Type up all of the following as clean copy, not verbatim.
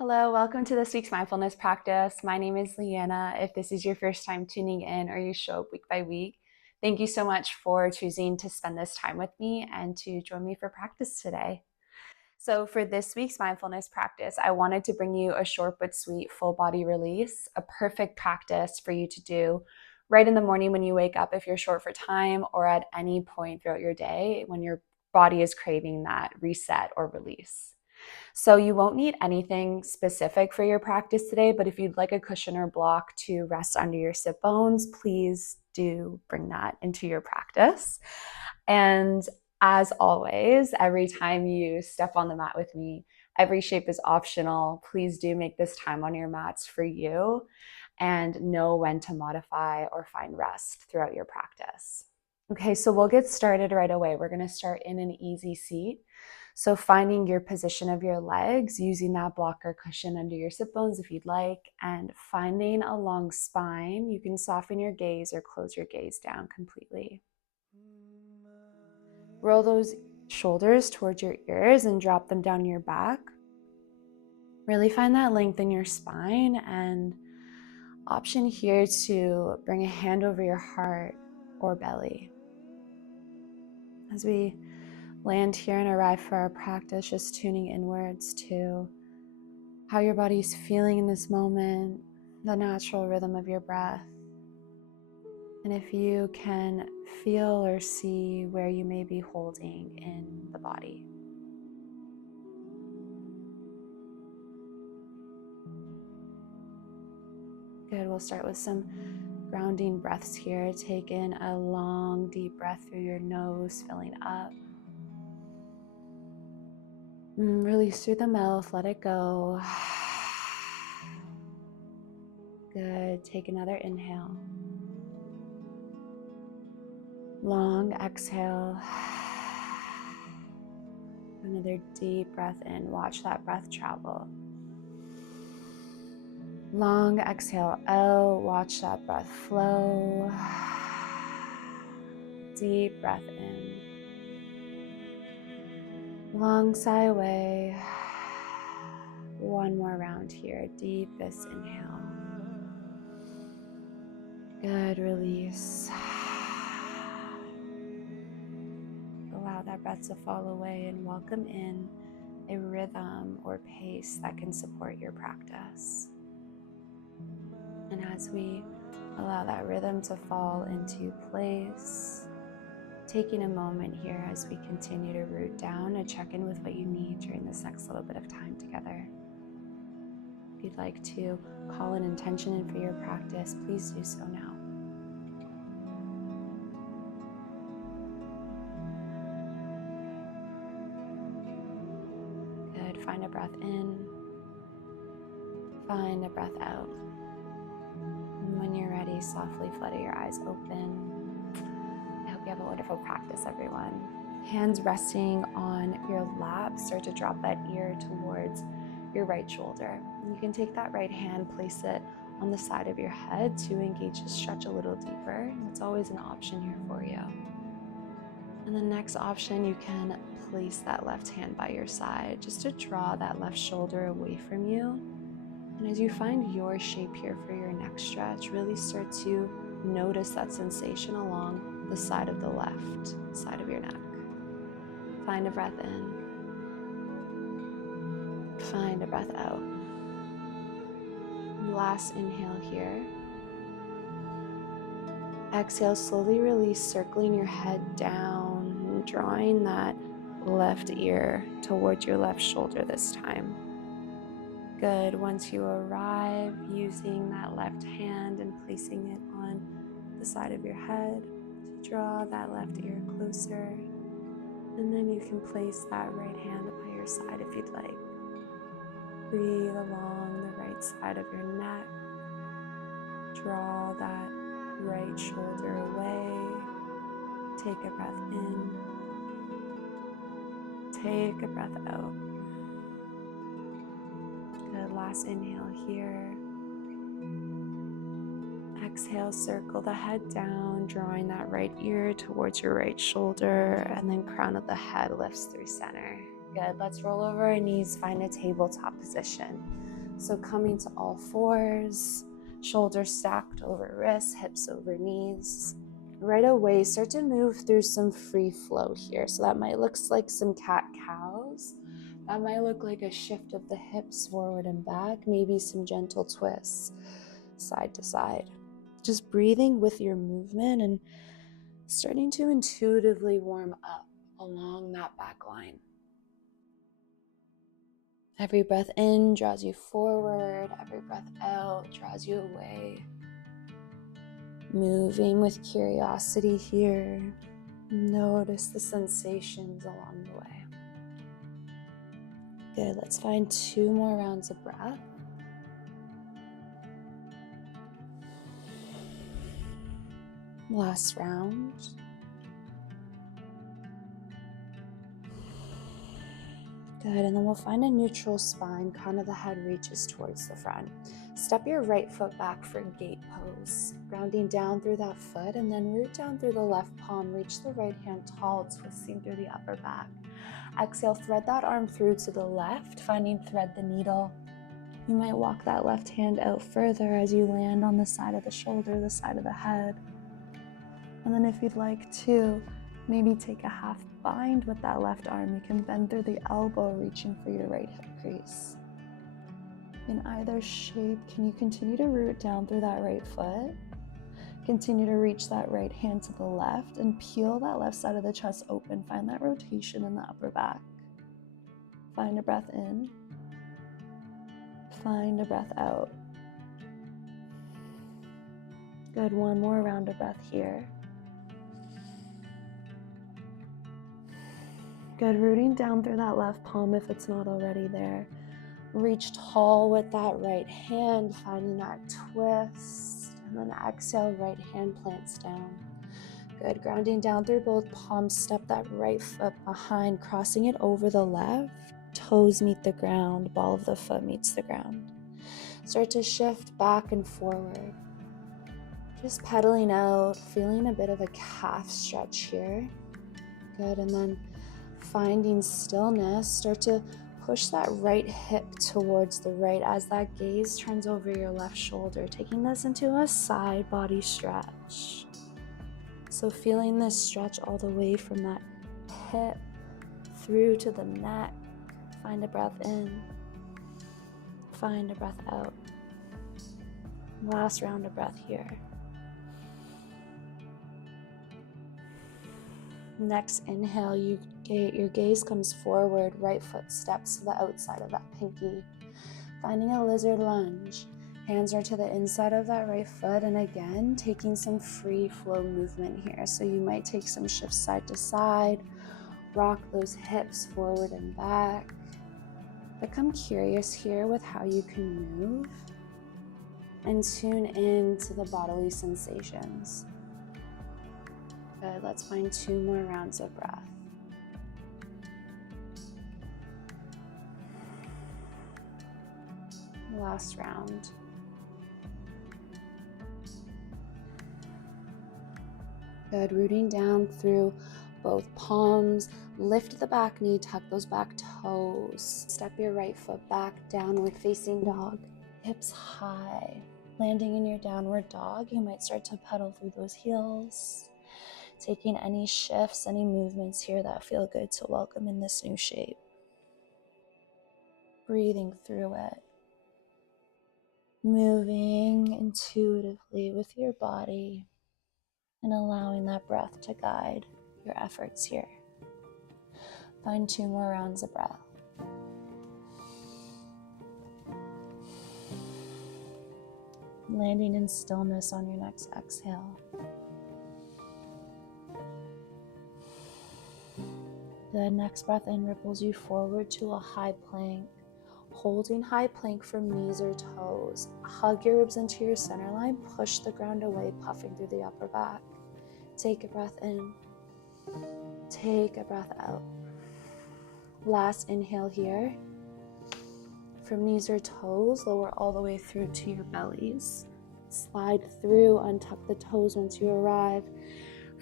Hello, welcome to this week's mindfulness practice. My name is Leanna. If this is your first time tuning in or you show up week by week, thank you so much for choosing to spend this time with me and to join me for practice today. So, for this week's mindfulness practice, I wanted to bring you a short but sweet full body release, a perfect practice for you to do right in the morning when you wake up if you're short for time, or at any point throughout your day when your body is craving that reset or release. So you won't need anything specific for your practice today, but if you'd like a cushion or block to rest under your sit bones, please do bring that into your practice. And as always, every time you step on the mat with me, every shape is optional. Please do make this time on your mats for you and know when to modify or find rest throughout your practice. Okay, so we'll get started right away. We're going to start in an easy seat. So finding your position of your legs, using that block or cushion under your sit bones if you'd like, and finding a long spine. You can soften your gaze or close your gaze down completely. Roll those shoulders towards your ears and drop them down your back. Really find that length in your spine, and option here to bring a hand over your heart or belly. As we land here and arrive for our practice, just tuning inwards to how your body's feeling in this moment, the natural rhythm of your breath. And if you can feel or see where you may be holding in the body. Good, we'll start with some grounding breaths here. Take in a long, deep breath through your nose, filling up. Release through the mouth, let it go. Good, take another inhale. Long exhale. Another deep breath in. Watch that breath travel. Long exhale out. Watch that breath flow. Deep breath in. Long sigh away. One more round here. Deepest inhale. Good, release. Allow that breath to fall away and welcome in a rhythm or pace that can support your practice. And as we allow that rhythm to fall into place, taking a moment here as we continue to root down to check in with what you need during this next little bit of time together. If you'd like to call an intention in for your practice, please do so now. Good, find a breath in, find a breath out. And when you're ready, softly flutter your eyes open. I hope you have a wonderful practice, everyone. Hands resting on your lap, start to drop that ear towards your right shoulder. And you can take that right hand, place it on the side of your head to engage the stretch a little deeper. It's always an option here for you. And the next option, you can place that left hand by your side just to draw that left shoulder away from you. And as you find your shape here for your next stretch, really start to notice that sensation along the side of the left side of your neck. Find a breath in. Find a breath out. Last inhale here. Exhale, slowly release, circling your head down, drawing that left ear towards your left shoulder this time. Good. Once you arrive, using that left hand and placing it on the side of your head to draw that left ear closer. And then you can place that right hand by your side if you'd like. Breathe along the right side of your neck. Draw that right shoulder away. Take a breath in. Take a breath out. Good, last inhale here. Exhale, circle the head down, drawing that right ear towards your right shoulder, and then crown of the head lifts through center. Good. Let's roll over our knees, find a tabletop position. So coming to all fours, shoulders stacked over wrists, hips over knees. Right away, start to move through some free flow here. So that might look like some cat-cows. That might look like a shift of the hips forward and back, maybe some gentle twists side to side. Just breathing with your movement and starting to intuitively warm up along that back line. Every breath in draws you forward, every breath out draws you away. Moving with curiosity here. Notice the sensations along the way. Good, let's find 2 more rounds of breath. Last round. Good, and then we'll find a neutral spine, crown of the head reaches towards the front. Step your right foot back for gate pose, grounding down through that foot, and then root down through the left palm, reach the right hand tall, twisting through the upper back. Exhale, thread that arm through to the left, finding thread the needle. You might walk that left hand out further as you land on the side of the shoulder, the side of the head. And then if you'd like to, maybe take a half bind with that left arm. You can bend through the elbow, reaching for your right hip crease. In either shape, can you continue to root down through that right foot? Continue to reach that right hand to the left and peel that left side of the chest open. Find that rotation in the upper back. Find a breath in. Find a breath out. Good, 1 more round of breath here. Good, rooting down through that left palm if it's not already there. Reach tall with that right hand, finding that twist. And then exhale, right hand plants down. Good, grounding down through both palms, step that right foot behind, crossing it over the left. Toes meet the ground, ball of the foot meets the ground. Start to shift back and forward. Just pedaling out, feeling a bit of a calf stretch here. Good, and then finding stillness, start to push that right hip towards the right as that gaze turns over your left shoulder, taking this into a side body stretch. So feeling this stretch all the way from that hip through to the neck. Find a breath in. Find a breath out. Last round of breath here. Next inhale, your gaze comes forward, right foot steps to the outside of that pinky. Finding a lizard lunge. Hands are to the inside of that right foot, and again, taking some free flow movement here. So you might take some shifts side to side, rock those hips forward and back. Become curious here with how you can move and tune in to the bodily sensations. Good, let's find 2 more rounds of breath. Last round. Good, rooting down through both palms, lift the back knee, tuck those back toes. Step your right foot back, downward facing dog, hips high. Landing in your downward dog, you might start to pedal through those heels. Taking any shifts, any movements here that feel good to welcome in this new shape. Breathing through it. Moving intuitively with your body and allowing that breath to guide your efforts here. Find 2 more rounds of breath. Landing in stillness on your next exhale. The next breath in ripples you forward to a high plank. Holding high plank from knees or toes. Hug your ribs into your center line. Push the ground away, puffing through the upper back. Take a breath in. Take a breath out. Last inhale here. From knees or toes, lower all the way through to your bellies. Slide through, untuck the toes once you arrive.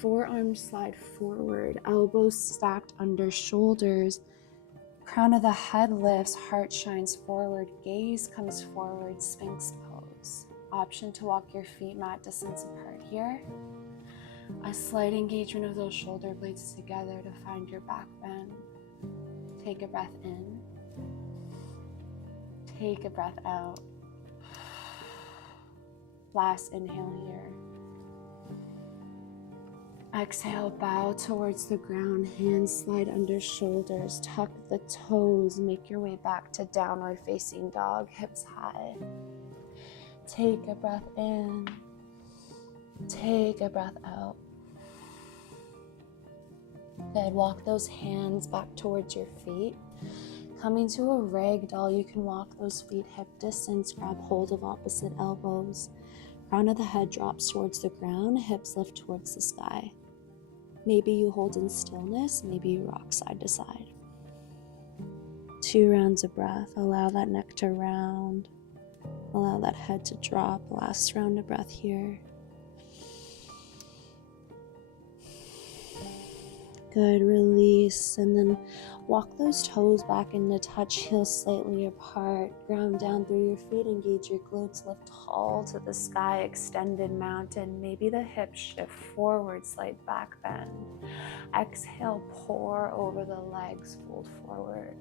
Forearms slide forward, elbows stacked under shoulders. Crown of the head lifts, heart shines forward, gaze comes forward, Sphinx pose. Option to walk your feet mat distance apart here. A slight engagement of those shoulder blades together to find your back bend. Take a breath in. Take a breath out. Last inhale here. Exhale, bow towards the ground, hands slide under shoulders, tuck the toes, make your way back to downward facing dog, hips high. Take a breath in, take a breath out. Good, walk those hands back towards your feet. Coming to a ragdoll, you can walk those feet hip distance, grab hold of opposite elbows. Crown of the head drops towards the ground, hips lift towards the sky. Maybe you hold in stillness, maybe you rock side to side. 2 rounds of breath. Allow that neck to round. Allow that head to drop. Last round of breath here. Good, release, and then walk those toes back into touch, heels slightly apart. Ground down through your feet, engage your glutes, lift tall to the sky, extended mountain. Maybe the hips shift forward, slight back bend. Exhale, pour over the legs, fold forward.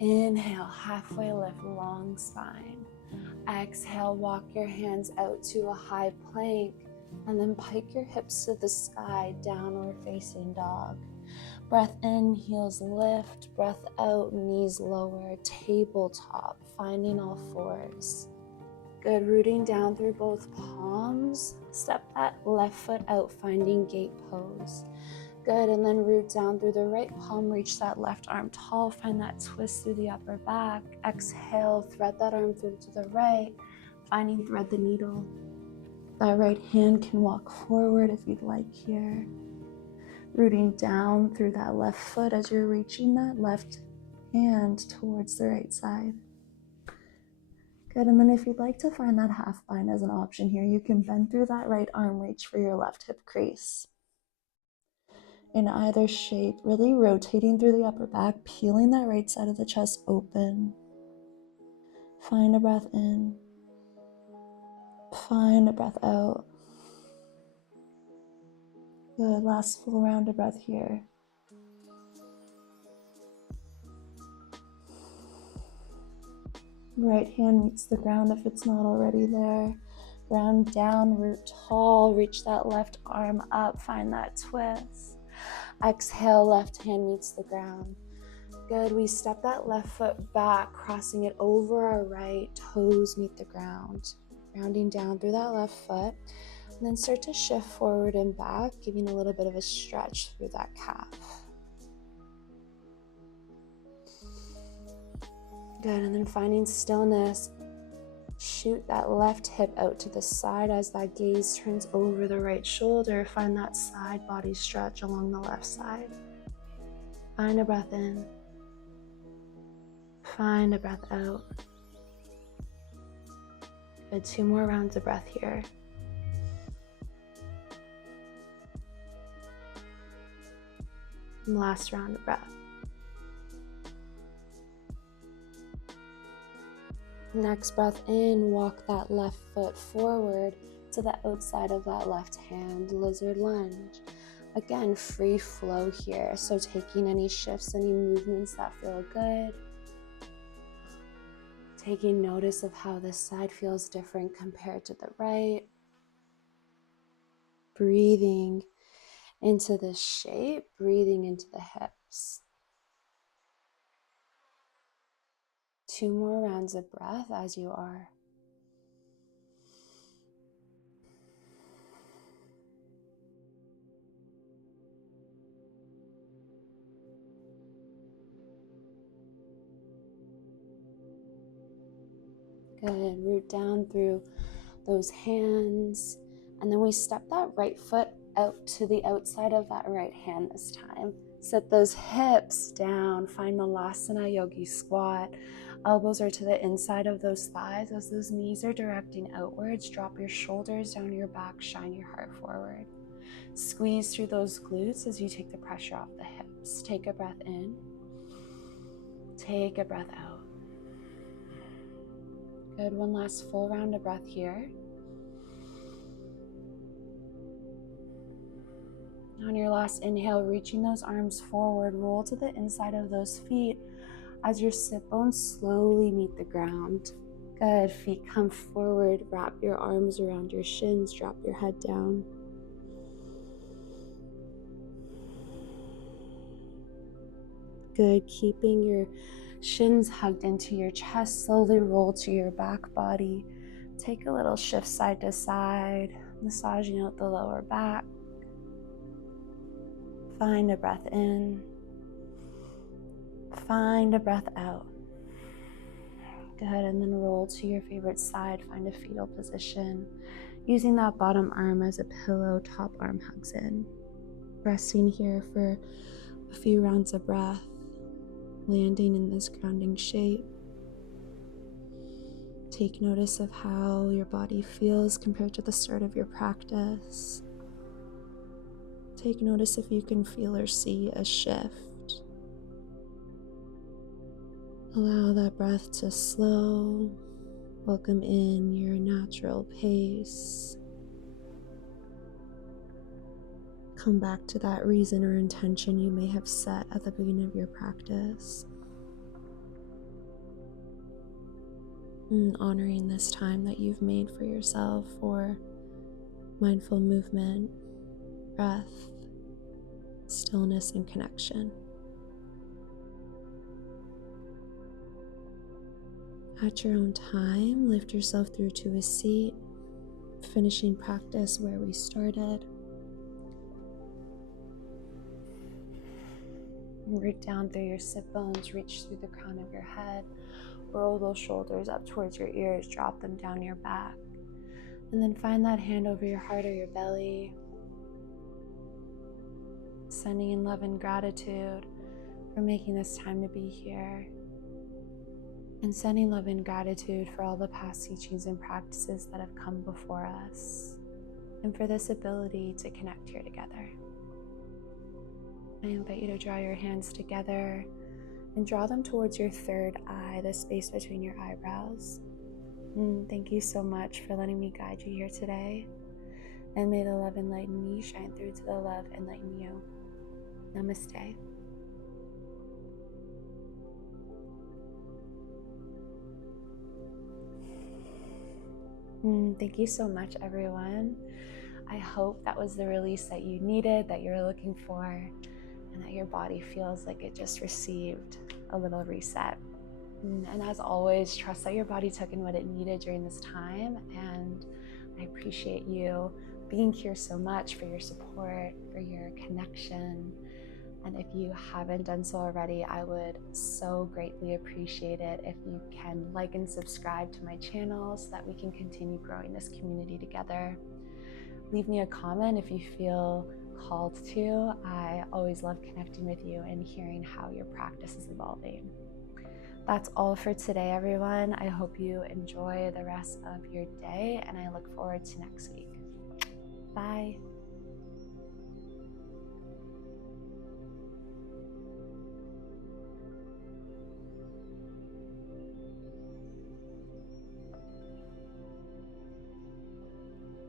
Inhale, halfway lift, long spine. Exhale, walk your hands out to a high plank. And then pike your hips to the sky, downward facing dog. Breath in, heels lift. Breath out, knees lower. Tabletop, finding all fours. Good, rooting down through both palms. Step that left foot out, finding gate pose. Good, and then root down through the right palm. Reach that left arm tall. Find that twist through the upper back. Exhale, thread that arm through to the right. Finding thread the needle. That right hand can walk forward if you'd like here. Rooting down through that left foot as you're reaching that left hand towards the right side. Good, and then if you'd like to find that half bind as an option here, you can bend through that right arm, reach for your left hip crease. In either shape, really rotating through the upper back, peeling that right side of the chest open. Find a breath in. Find a breath out. Good, last full round of breath here. Right hand meets the ground if it's not already there. Ground down, root tall, reach that left arm up, find that twist. Exhale, left hand meets the ground. Good, we step that left foot back, crossing it over our right, toes meet the ground. Rounding down through that left foot, and then start to shift forward and back, giving a little bit of a stretch through that calf. Good, and then finding stillness, shoot that left hip out to the side as that gaze turns over the right shoulder. Find that side body stretch along the left side. Find a breath in. Find a breath out. Good, 2 more rounds of breath here. And last round of breath. Next breath in, walk that left foot forward to the outside of that left hand, lizard lunge. Again, free flow here, so taking any shifts, any movements that feel good. Taking notice of how this side feels different compared to the right. Breathing into the shape, breathing into the hips. 2 more rounds of breath as you are. Good, root down through those hands, and then we step that right foot out to the outside of that right hand this time. Set those hips down, find Malasana Yogi Squat. Elbows are to the inside of those thighs as those knees are directing outwards. Drop your shoulders down your back, shine your heart forward. Squeeze through those glutes as you take the pressure off the hips. Take a breath in. Take a breath out. Good, one last full round of breath here. On your last inhale, reaching those arms forward, roll to the inside of those feet as your sit bones slowly meet the ground. Good, feet come forward, wrap your arms around your shins, drop your head down. Good, keeping your shins hugged into your chest, slowly roll to your back body. Take a little shift side to side, massaging out the lower back. Find a breath in. Find a breath out. Good, and then roll to your favorite side. Find a fetal position. Using that bottom arm as a pillow, top arm hugs in. Resting here for a few rounds of breath. Landing in this grounding shape. Take notice of how your body feels compared to the start of your practice. Take notice if you can feel or see a shift. Allow that breath to slow. Welcome in your natural pace. Come back to that reason or intention you may have set at the beginning of your practice. And honoring this time that you've made for yourself for mindful movement, breath, stillness, and connection. At your own time, lift yourself through to a seat, finishing practice where we started. Root down through your sit bones, reach through the crown of your head, roll those shoulders up towards your ears, drop them down your back, and then find that hand over your heart or your belly, sending in love and gratitude for making this time to be here, and sending love and gratitude for all the past teachings and practices that have come before us, and for this ability to connect here together. I invite you to draw your hands together and draw them towards your third eye, the space between your eyebrows. Thank you so much for letting me guide you here today. And may the love enlighten me, shine through to the love enlighten you. Namaste. Thank you so much, everyone. I hope that was the release that you needed, that you're looking for, and that your body feels like it just received a little reset. And as always, trust that your body took in what it needed during this time, and I appreciate you being here so much, for your support, for your connection. And if you haven't done so already, I would so greatly appreciate it if you can like and subscribe to my channel so that we can continue growing this community together. Leave me a comment if you feel called to. I always love connecting with you and hearing how your practice is evolving. That's all for today, everyone. I hope you enjoy the rest of your day, and I look forward to next week. Bye.